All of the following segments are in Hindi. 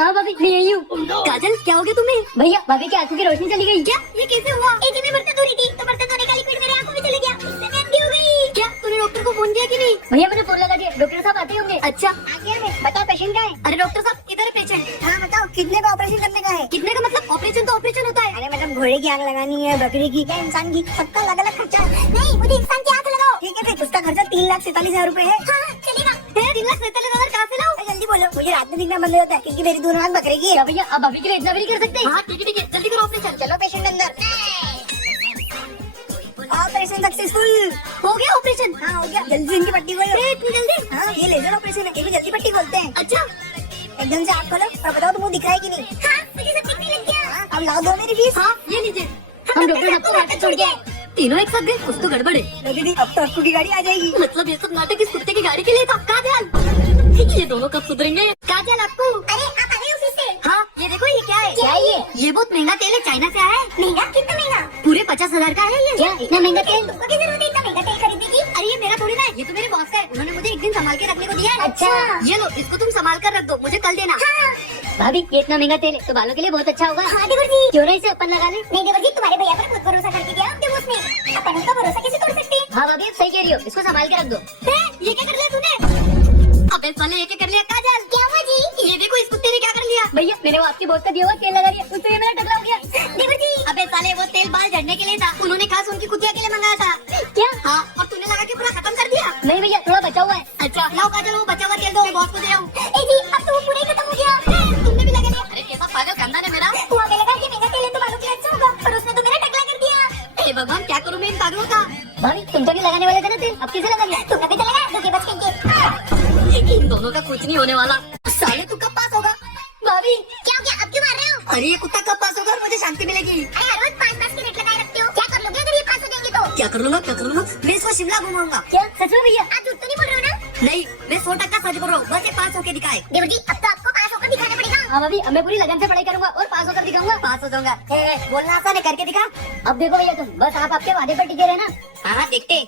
हाँ भाभी मैं यही हूँ। काजल क्या हो गया तुम्हें? भैया भाभी की आंखों की रोशनी चली गई। क्या ये कैसे हुआ? एक में बर्तन धो रही थी तो बर्तन धोने का लिक्विड मेरे आंखों में चले गया, उससे मैं अंधी हो गई। क्या तूने डॉक्टर को फोन किया कि नहीं? भैया मैंने फोन लगा दिया, डॉक्टर साहब आते होंगे। अच्छा आ गया मैं, बताओ पेशेंट का है? अरे डॉक्टर साहब इधर है पेशेंट। हाँ बताओ कितने का ऑपरेशन करने का है? कितने का मतलब? ऑपरेशन तो ऑपरेशन होता है। अरे मतलब घोड़े की आंख लगानी है, बकरी की, क्या इंसान की, सबका अलग अलग खर्चा है। नहीं मुझे इंसान की आंख लगाओ। ठीक है फिर उसका खर्चा 3,47,000 रूपए है। हाँ चलेगा। 3,47,000 कहाँ से लाऊं? जल्दी बोलो, मुझे रात में दिखना बंद हो जाता है क्योंकि मेरी दोनों आंख बकरे की है। भैया अब अभी के लिए इतना भी नहीं कर सकते। हाँ ठीक है जल्दी करो ऑपरेशन। चलो पेशेंट अंदर। ऑपरेशन सक्सेसफुल हो गया ऑपरेशन? हाँ हो गया। जल्दी से इनकी पट्टी खोलो। इतनी जल्दी? हाँ ये लेजर ऑपरेशन है, ये भी जल्दी पट्टी खोलते हैं। अच्छा एकदम से आँख खोलो और बताओ तो मुंह दिख रहा है कि नहीं? हाँ मुझे सब दिखने लग गया। हाँ, अब लाओ दो मेरी फीस। हाँ ये लीजिए। हम डॉक्टर सबको नाटक छोड़ गए। तीनों एक साथ गए, कुछ तो गड़बड़ है। दीदी अब तो अक्कू की गाड़ी आ जाएगी। मतलब ये सब नाटक इस कुत्ते की गाड़ी के लिए था। काजल ये दोनों कब सुधरेंगे? काजल आपको। अरे आप आ गए ऑफिस से? हाँ ये देखो ये क्या है? क्या है ये बहुत महंगा तेल है, चाइना से आया है। महंगा? कितना महंगा? पूरे 50,000 का है ये। क्या इतना महंगा तेल? तुमको क्या जरूरत है इतना महंगा तेल खरीदने की? अरे ये मेरा थोड़ी ना है, ये तो मेरे बॉस का है। उन्होंने मुझे एक दिन संभाल के रखने को दिया है। अच्छा। ये लो इसको तुम संभाल कर रख दो, मुझे कल देना। भाभी ये इतना महंगा तेल है तो बालों के लिए बहुत अच्छा होगा। हाँ देवर जी। क्यों ना इसे अपन लगा ले? नहीं देवर जी, तुम्हारे भैया पर बहुत भरोसा करके गया अपने बॉस ने। अपन उसका भरोसा कैसे तोड़ सकते हैं? हाँ भाभी अब सही कह रही हो, इसको संभाल के रख दो। ये क्या कर लिया तूने? अबे साले ये क्या कर लिया? काजल क्या हुआ जी? ये देखो इस कुत्ते ने क्या कर लिया। भैया मैंने वो आपकी बहुत का दिया हुआ तेल लगा दिया, उससे ये मेरा टकला हो गया। देवर जी अबे साले वो तेल बाल झड़ने के लिए था, उन्होंने खास उनकी कुतिया के लिए मंगाया था। क्या? हाँ और तूने लगा के पूरा खत्म कर दिया। नहीं भैया थोड़ा बचा हुआ है। अच्छा लाओ काजल वो बचा हुआ तेल दो, मैं बॉस को दे आऊं। ए जी अब तो वो पूरा ही खत्म हो गया। तुमने भी लगा लिया? अरे कैसा पागल खानदान है मेरा। वो हमें लगा कि महंगा तेल है तो बालों के लिए अच्छा होगा, पर उसने तो मेरा टकला कर दिया। हे भगवान क्या करूं मैं इन पागलों का। भाभी तुम तो भी लगाने वाले थे ना तेल, अब किसे लगा दिया? तुमने भी तो लगा धोखे बच के। इन दोनों का कुछ नहीं होने वाला। साले तू कब पास होगा? भाभी क्या हो गया? अब क्यों मार रहे हो? अरे ये कुत्ता कब पास होगा और मुझे शांति मिलेगी? अरे हर रोज 5 के रेट लगाए रखते हो, क्या कर लोगे अगर ये पास हो जाएंगे तो? क्या कर लूंगा? मैं इसको शिमला घुमाऊंगा। क्या सच में भैया? आप झूठ तो नहीं बोल रहे हो ना? नहीं मैं 100% सच बोल रहा हूँ, बस ये पास होके दिखाए। देवर जी अब तो आपको पास होकर दिखाना पड़ेगा। हाँ भाभी अब मैं पूरी लगन से पढ़ाई करूंगा और पास होकर दिखाऊंगा। पास हो जाऊंगा। बोलना आसान है, करके दिखा। अब देखो भैया तुम बस आप आपके वादे पर टिके रहना। हाँ देखते।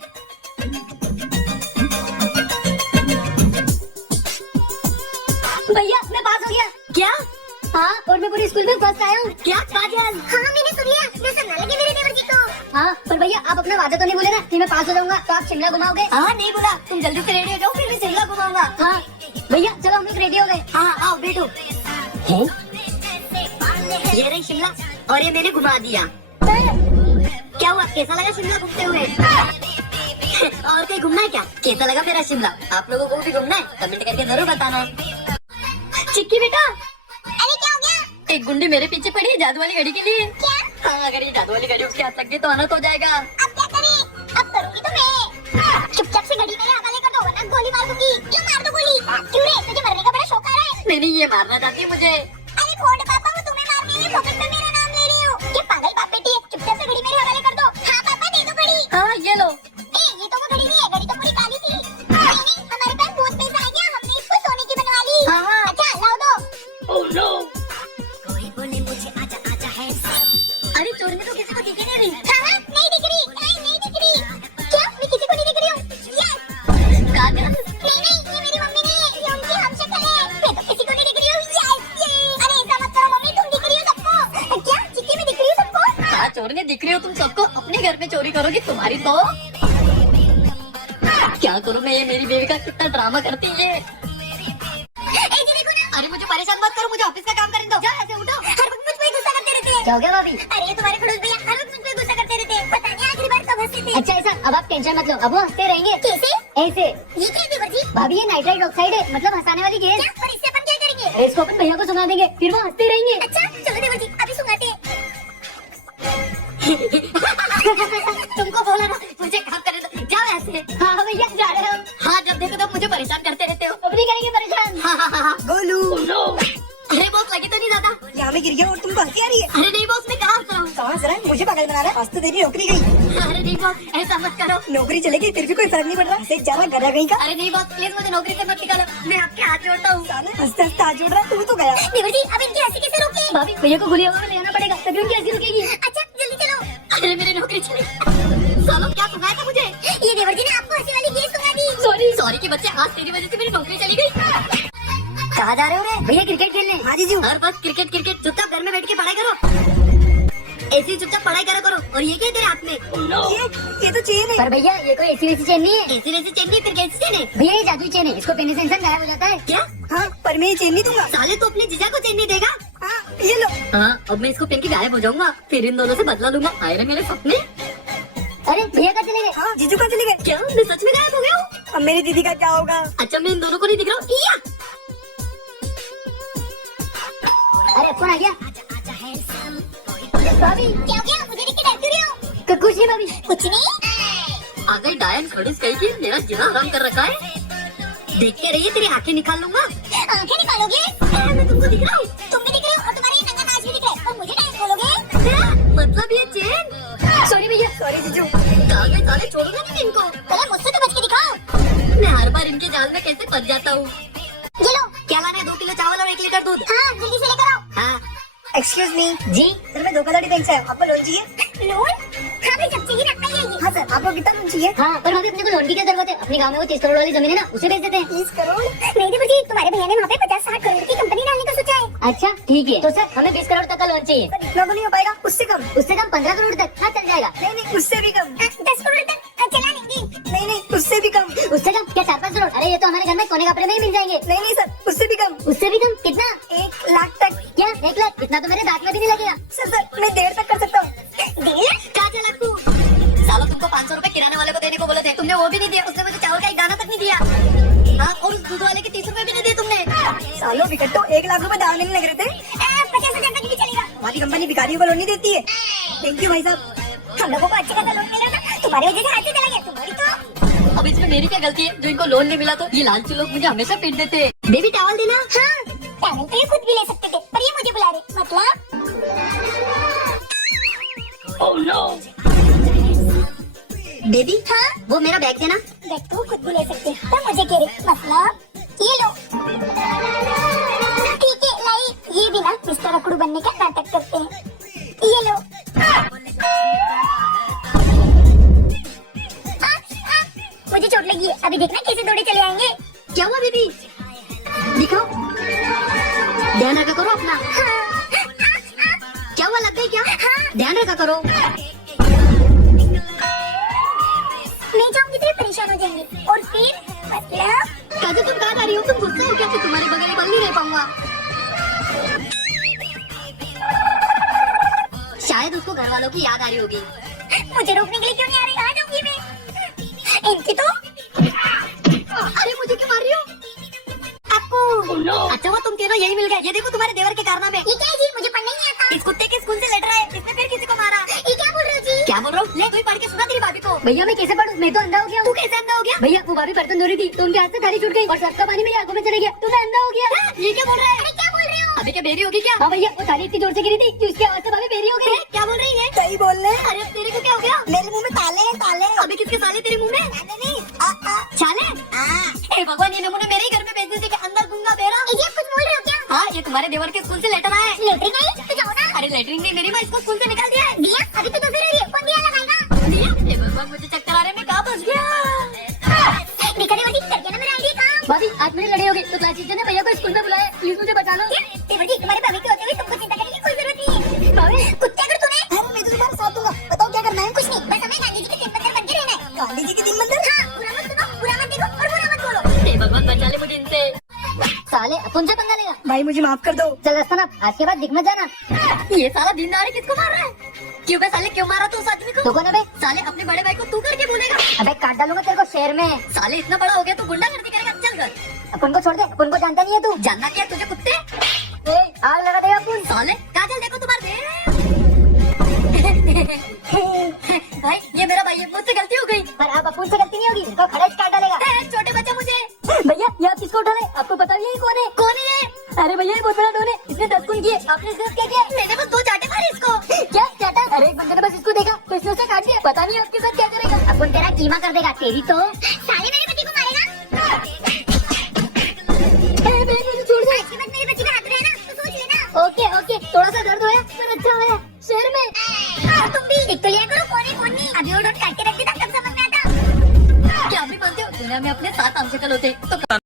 भैया मैं पास हो गया। क्या? हाँ और मैं पूरी स्कूल में फर्स्ट आया हूँ। क्या काजल? हाँ मैंने सुन लिया, मैं सुनने लगी मेरे देवर जी को। हाँ पर भैया आप अपना वादा तो नहीं बोले ना कि मैं पास हो जाऊंगा तो आप शिमला घुमाओगे? हाँ नहीं बोला, तुम जल्दी से रेडी हो जाओ फिर मैं शिमला घुमाऊंगा। हाँ भैया चलो हम लोग रेडी हो गए। हाँ आओ बैठो। ये रही शिमला और ये मैंने घुमा दिया। क्या हुआ, कैसा लगा शिमला घूमते हुए? और कहीं घूमना है क्या? कैसा लगा मेरा शिमला? आप लोगों को भी घूमना है? कमेंट करके जरूर बताना। चिक्की बेटा अरे क्या हो गया? एक गुंडी मेरे पीछे पड़ी है जादू वाली घड़ी के लिए। क्या? हाँ अगर ये जादू वाली घड़ी उसके हाथ लग गई तो अनर्थ हो जाएगा। अब क्या करें? अब करूंगी तो मैं। चुपचाप से घड़ी मेरे हवाले कर दो वरना गोली मार दूंगी। क्यों मार दो गोली? क्यों रे तुझे मरने का बड़ा शौक आ रहा है? नहीं ये मारना चाहती है मुझे। अरे फोड़ पापा वो तुम्हें मारने में फोकट में मेरा नाम ले रही हो। क्या पागल बाप बेटी है, चुपचाप से घड़ी मेरे हवाले कर दो। हाँ पापा दे दो घड़ी। हाँ ये लो। ये तो वो घड़ी नहीं है, घड़ी तो पूरी काली थी। नहीं हमारे पास बहुत पैसा आ गया, हमने इसको सोने की बनवा ली। हाँ। अच्छा लाओ दो। Oh no. कोई बोले मुझे आजा आजा है। अरे चोर में तो किसी को दिखे नहीं रही। हाँ नहीं दिख रही, नहीं दिख रही। क्या मैं किसी को नहीं दिख रही हूँ? यस। काजल नहीं ये मेरी मम्मी नहीं है, ये उनकी हमशक्ल है। मैं तो किसी को नहीं दिख रही हूँ। यस अरे ऐसा मत करो मम्मी, तुम दिख रही हो सबको। क्या चिक्की में दिख रही हो सबको? हाँ चोर ने दिख रही हो तुम सबको, अपने घर में चोरी करोगी तुम्हारी तो। क्या करूँ मैं, ये मेरी बेबी का कितना ड्रामा करती है। अरे मुझे परेशान मत करो, मुझे ऑफिस का काम करने दो। जाओ ऐसे उठो। हर वक्त मुझ पे गुस्सा करते रहते हैं। क्या हो गया भाभी? अरे तुम्हारे खड़ूस भैया हर वक्त मुझ पे गुस्सा करते रहते हैं। पता नहीं आखिरी बार कब हंसे थे। अच्छा ऐसा, अब आप टेंशन मत लो, अब वो हंसते रहेंगे। कैसे? ऐसे। ये क्या है देवर जी? भाभी ये नाइट्राइट ऑक्साइड है, मतलब हंसाने वाली गैस। क्या? पर इससे अपन क्या करेंगे? अरे इसको अपन भैया को सुना देंगे, फिर वो हंसते रहेंगे। अच्छा चलो देवर जी अभी सुनाते हैं। तुमको बोला ना मुझे काम करने दो, जाओ ऐसे। हाँ भैया जा रहे हो। हाँ जब देखो तब मुझे परेशान करते रहते हो। अब नहीं करेंगे परेशान। हाँ। गोलू अरे बॉस लगी तो नहीं ज्यादा? यहाँ में गिर गया और तुमको हंसी आ रही है। अरे नहीं बॉस मैं कहाँ हंस रहा हूँ? कहाँ हंस रहा है? मुझे पागल बना रहा है। आज तो तेरी नौकरी गई। अरे नहीं बॉस ऐसा मत करो। नौकरी चलेगी फिर भी कोई फर्क नहीं पड़ रहा। इससे ज्यादा गधा गई का। अरे नहीं बॉस प्लीज मुझे नौकरी से मत निकालो, मैं आपके हाथ जोड़ता हूँ। हंसते हंसते हाथ जोड़ रहा है, तू तो गया। देवर जी अब इनकी हंसी कैसे रोके? भाभी भैया को गोली वगैरह ले आना पड़ेगा तभी उनकी हंसी रुकेगी। अच्छा जल्दी चलो। अरे मेरी नौकरी चली। सालों क्या सुनाया था मुझे? ये देवर जी ने आपको हंसी वाली गैस सुना दी। सॉरी की बच्चे, आज तेरी वजह से मेरी नौकरी चली गई। कहाँ जा रहे हो रे? भैया क्रिकेट खेलने। हाँ जीजू। हर वक्त क्रिकेट क्रिकेट, चुपचाप घर में बैठ के पढ़ाई करो। ऐसी चुपचाप पढ़ाई करा करो। और ये क्या है तेरे हाथ में? ये तो चेन है। पर भैया ये कोई ऐसी वैसी चेन नहीं है। ऐसी वैसी चेन नहीं, फिर कैसी चेन है? भैया ये जादुई चेन है, इसको पहनने से इंसान गायब हो जाता है। क्या? हाँ पर मैं ये चेन नहीं दूंगा। साले तो अपने जीजा को चेन नहीं देगा। हाँ ये लो। हाँ अब मैं इसको पहन के गायब हो जाऊंगा, फिर इन दोनों से बदला लूंगा। आए रे मेरे सपने। अरे भैया कहाँ चले गए? हाँ जीजू कहाँ चले गए? क्या मैं सच में गायब हो गया हूँ? अब मेरी दीदी का क्या होगा? अच्छा मैं इन दोनों को नहीं दिख रहा हूँ। इया! अरे कौन आ गया? भाभी क्या हो गया? मुझे देख के डर क्यों रही हो? कुछ नहीं भाभी। कुछ नहीं। आ गई डायन खड़ूस कहीं की, मेरा जीना हराम कर रखा है। देख के रहिए तेरी आंखें निकाल लूंगा। आंखें निकालोगे? मैं तुमको दिख रहा हूँ। तुम भी दिख रहे हो और तुम्हारे ये नंगा नाच भी दिख रहा है और मुझे डांस बोलोगे? मतलब ये चेन? सॉरी भैया। सॉरी जीजू। साले साले छोड़ूंगा नहीं इनको। पहले मुझसे तो बच के दिखाओ। मैं हर बार इनके जाल में कैसे फंस जाता हूँ। ये लो। क्या लाना है? 2 किलो चावल और 1 लीटर दूध। हाँ जल्दी से लेकर आओ। हाँ एक्सक्यूज मी जी। सर मैं धोखाधड़ी बैंक से आया हूँ। आपको लोन चाहिए? लोन? हाँ भाई जब चाहिए रखना ही है ये। हाँ सर आपको कितना लोन चाहिए? हाँ पर भाभी अपने को लोन की क्या जरूरत है? अपने गाँव में वो 30 करोड़ वाली जमीन है ना, उसे बेच देते हैं। 30 करोड़? नहीं देखो जी, तुम्हारे भैया ने वहाँ पे 50-60 करोड़ की कंपनी डालने का सोचा है। अच्छा ठीक है, तो सर हमें 20 करोड़ तक का लोन चाहिए। सर इतना तो नहीं हो पाएगा, उससे कम। उससे कम 15 करोड़ तक? हाँ चल जाएगा। नहीं नहीं उससे भी कम। 10 करोड़ तक चला लेंगे। नहीं नहीं उससे भी कम। उससे कम क्या? 4-5 करोड़? अरे ये तो हमारे घर में कोने कपड़े में ही मिल जाएंगे। नहीं नहीं सर उससे भी कम। उससे भी कम? कितना? 1 लाख तक। क्या 1 लाख? इतना तो मेरे दांत में भी नहीं लगेगा। सर मैं 1.5 तक कर सकता हूँ। 1.5? क्या चला तू? साला तुमको 500 रुपए किराने वाले को देने को बोले थे, तुमने वो भी नहीं दिया। उसने मुझे चावल का 1 दाना तक नहीं दिया। हाँ और उस दूध वाले के 30 रुपए भी नहीं दिए तुमने। सालों विकेट तो 1 लाख रुपए दाम नहीं लग रहे थे। 50,000 तक भी चलेगा। हमारी कंपनी भिखारियों को लोन नहीं देती है। थैंक यू भाई साहब। हम लोगों को अच्छे खासा लोन मिल रहा था, तुम्हारी वजह से हाथ से चला गया। तुम्हारी तो अब इसमें मेरी क्या गलती है जो इनको लोन नहीं मिला? तो ये लालची लोग मुझे हमेशा पीट देते। बेबी टॉवल देना। हाँ टैलेंट तो ये खुद भी ले सकते थे, पर ये मुझे बुला रहे। मतलब बेबी हाँ वो मेरा बैग देना। बैग तो खुद भी ले सकते, पर मुझे कह रहे। मतलब ये लो। ठीक है लाई। ये भी ना मिस्टर अकड़ू बनने का नाटक करते हैं। ये लो। मुझे चोट लगी है, अभी देखना कैसे दौड़े चले आएंगे। क्या हुआ बेबी? दिखाओ, ध्यान रखा करो अपना। क्या हुआ? लग गई क्या? ध्यान रखा करो। मैं जाऊंगी तो ये परेशान हो जाएंगे और फिर मतलब काजल तुम कहाँ जा रही हो? तुम गुस्सा हो क्या कि तुम्हारे बगैर बल नहीं रह पाऊंगा? शायद उसको घर वालों की याद आ रही होगी। मुझे रोकने के लिए क्यों नहीं आ रही? आ जाऊंगी मैं। इनकी तो अरे मुझे क्यों मार रही हो? आपको अच्छा वो तुम तीनों यही मिल गए। ये देखो तुम्हारे देवर के कारनामे। ये क्या है जी? मुझे पढ़ना ही नहीं आता। इस कुत्ते के स्कूल से लेटर है, इसने फिर किसी को मारा। ये क्या बोल रहे हो जी? क्या बोल रहा हूँ? ले तू ही पढ़ के सुना तेरी भाभी को। भैया मैं कैसे पढ़ूं? मैं तो अंधा हो गया। तू कैसे अंधा हो गया? भैया वो भाभी बर्तन धो रही थी तो उनके हाथ से थाली छूट गई और सर्फ का पानी मेरी आंखों में चले गया तो मैं अंधा हो गया। ये क्या बोल रहा है? अरे क्या बोल रहे हो? अभी क्या बेरी होगी क्या? हाँ भैया वो थाली इतनी जोर से गिरी थी कि उसकी आवाज से भाभी बेरी हो गई। क्या बोल रही है? सही बोल रहे हैं। अरे तेरे को क्या हो गया? मेरे मुंह में ताले हैं ताले। अभी किसके साले तेरे मुंह में? नहीं छाले? हे भगवान, ये नमूने मेरे ही घर में भेज देते कि अंदर गूंगा बेरा। ये कुछ बोल रहे हो क्या? हाँ ये तुम्हारे देवर के स्कूल से लेटर आया है। लेटरिन आई तो जाओ ना। अरे लेटरिन नहीं मेरी माँ, इसको स्कूल से निकाल दिया है। दिया अभी तो दूसरे रही है। कौन दिया लगाएगा? दिया? हे भगवान मुझे चक्कर आ रहे, मैं कहाँ फंस गया? दिखा दे कर गया ना मेरा आईडी काम। भाभी 8 मिनट लड़े हो गए तो क्लास टीचर ने भैया को स्कूल में बुलाया। प्लीज मुझे बचा लो। देवर जी तुम्हारे भाभी के होते हुए तुमको चिंता करने की कोई जरूरत नहीं है। भाभी कुत्ते अगर तूने अरे मैं तो तुम्हारे साथ दूंगा। बताओ क्या करना है? कुछ नहीं, बस हमें गांधी जी के 3 मंदिर बन के रहना है। गांधी जी के 3 मंदिर? हाँ बुरा मत सुनो, बुरा मत देखो और बुरा मत बोलो। हे भगवान बचा ले मुझे इनसे। साले अपन से पंगा लेगा। भाई मुझे माफ कर दो। चल रास्ता आज के बाद दिख मत जाना। ये साला दीनदार है, किसको मार रहा है? क्यों बे साले, क्यों मारा तू उस आदमी को? तो कौन है बे? साले अपने बड़े भाई को तू करके बोलेगा। अबे काट डालूंगा तेरे को शहर में। साले इतना बड़ा हो गया तो गुंडागर्दी करेगा। चल घर, अपन को छोड़ दे, अपन को जानता नहीं है तू। जानना क्या तुझे कुत्ते? आग लगा देगा अपन। साले काजल देखो तुम्हारे भाई ये मेरा भाई है, मुझसे गलती हो गई। पर अब अपन से गलती नहीं होगी, इसको खड़े से काट डालेगा। छोटे बच्चे मुझे भैया ये आप किसको उठा ले? आपको पता भी है कौन है? कौन है ये? अरे भैया ये बहुत बड़ा डॉन है, इसने 10 खून किए। आपने 10 क्या किया? मैंने बस 2 चाटे मारे इसको। क्या चाटा? अरे एक बंदे ने बस इसको देखा तो इसने उसे काट दिया। पता नहीं आपके साथ क्या करेगा। अपन तेरा कीमा कर देगा। तेरी तो साले मेरे बच्चे को मारेगा। छोड़ दे। आज के बाद मेरे बच्चे का हाथ रहे ना तो सोच लेना। ओके ओके, थोड़ा सा दर्द हुआ पर अच्छा हुआ शहर में। और तुम भी देख तो लिया करो कौन है कौन नहीं। अभी वो डॉट काट के रख देता तब समझ में आता। क्या आप भी मानते हो दुनिया में अपने 7 आम शक्ल होते तो